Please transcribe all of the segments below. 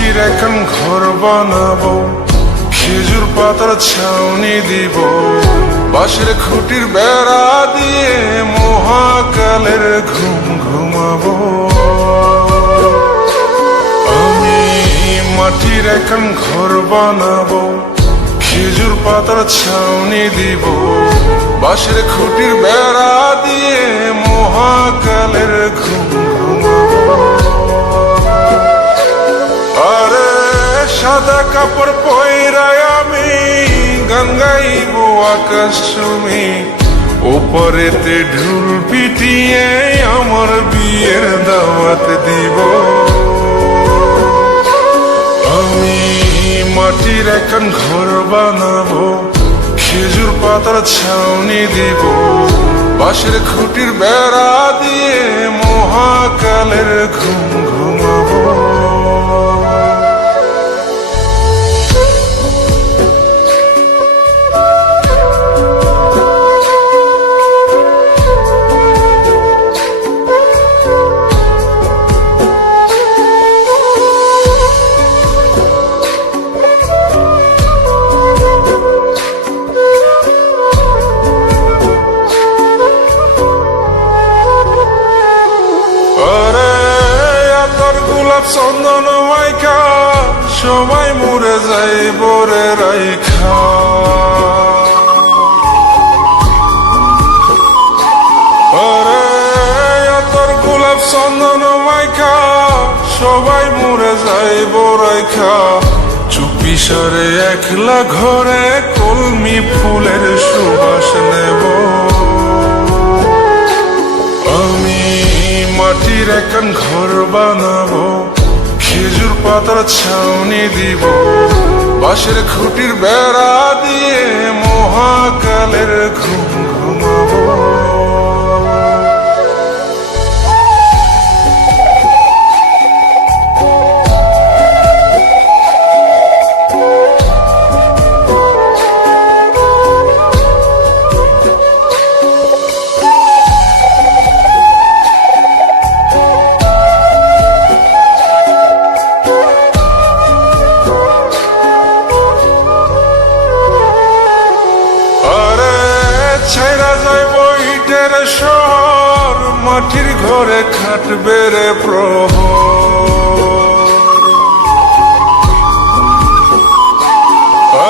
মাটির এখন ঘর বানাবো, খেজুর পাতার ছাউনি দিব, বাঁশের খুঁটির বেড়া দিয়ে মহাকালের ঘুম ঘুমাবো। আমি মাটির এখন ঘর বানাবো, খেজুর পাতার ছাউনি দিব, বাঁশের খুঁটির বেড়া দিয়ে মহাকালের ঘুম ঘুমাবো। আরে সাদা কাপড় পয়রায় আমি গান গাইব আকাশ চুমি, ওপরেতে ঢুল পিটিয়ে আমার বিয়ের দাওয়াত দিব। আমি মাটির এখন ঘর বানাবো, খেজুর পাতার ছাউনি দিব, বাঁশের খুঁটির বেড়া দিয়ে মহাকালের ঘুম ঘুমাবো। চন্দন মাইকা সবাই মরে যাই বরে রাইখা, আরে তোর গোলাপ চন্দন মাইকা সবাই মরে যাই বরাইখা, চুপি সারে একলা ঘরে কলমি ফুলের সুবাস নেব। আমি মাটির এখন ঘর বানাবো, খেজুর পাতার ছাউনি দিব, বাঁশের খুঁটির বেড়া দিয়ে মহাকালের ঘুম ঘুমাবো। শহর মাটির ঘরে খাটবে রে প্রহর,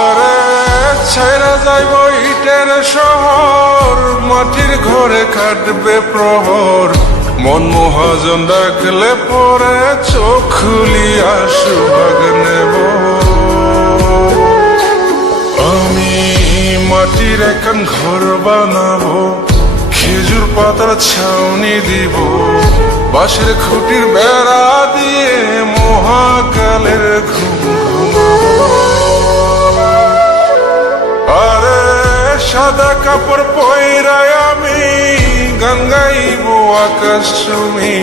আরে ছাইরা যাইব ইটের শহর মাটির ঘরে খাটবে প্রহর, মন মহাজন ডাকলে পরে চোখ খুলিয়া সুভাগ নেব। আমি মাটির এখন ঘর বানাবো, খেজুর পাতার ছাউনি দিব, বাঁশের খুঁটির বেড়া দিয়ে মহাকালের ঘুম ঘুমাবো। আরে সাদা কাপড় পয়রায় আমি গান গাইব আকাশ চুমি,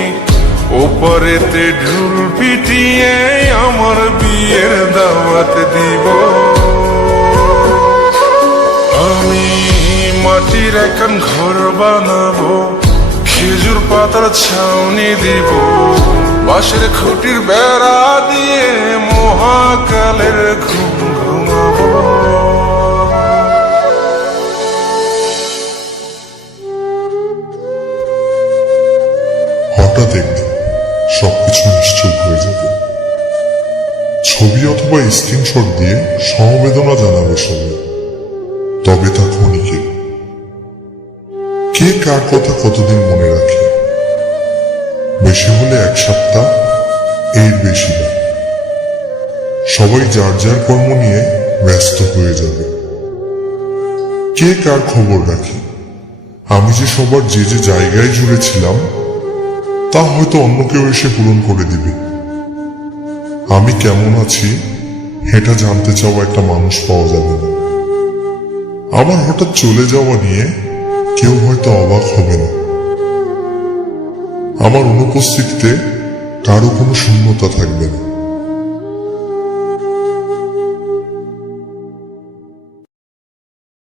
ওপরেতে ঢুল পিটিয়ে আমার বিয়ের দাওয়াত দিব। আমি মাটির এখন ঘর বানাবো, খেজুর পাতার ছাউনি দিব, বাঁশের খুঁটির বেড়া দিয়ে মহাকালের ঘুম ঘুমাবো। হঠাৎ একদিন সবকিছু নিশ্চুপ হয়ে যাবে, ছবি অথবা স্ক্রিনশট দিয়ে সমবেদনা জানাবে সবাই, তবে তা ক্ষণিকের। কে কার কথা কতদিন মনে রাখে, বেশি হলে এক সপ্তাহ, এর বেশি না। সবাই যার যার কর্ম নিয়ে ব্যস্ত হয়ে যাবে। কে কার খবর রাখে, আমি যে সবার যে যে জায়গায় জুড়েছিলাম তা হয়তো অন্য কেউ এসে পূরণ করে দিবে। আমি কেমন আছি এটা জানতে চাওয়া একটা মানুষ পাওয়া যাবে না। আমার হঠাৎ চলে যাওয়া নিয়ে কেউ হয়তো অবাক হবে না। আমার অনুপস্থিতিতে কারো কোনো শূন্যতা থাকবে না।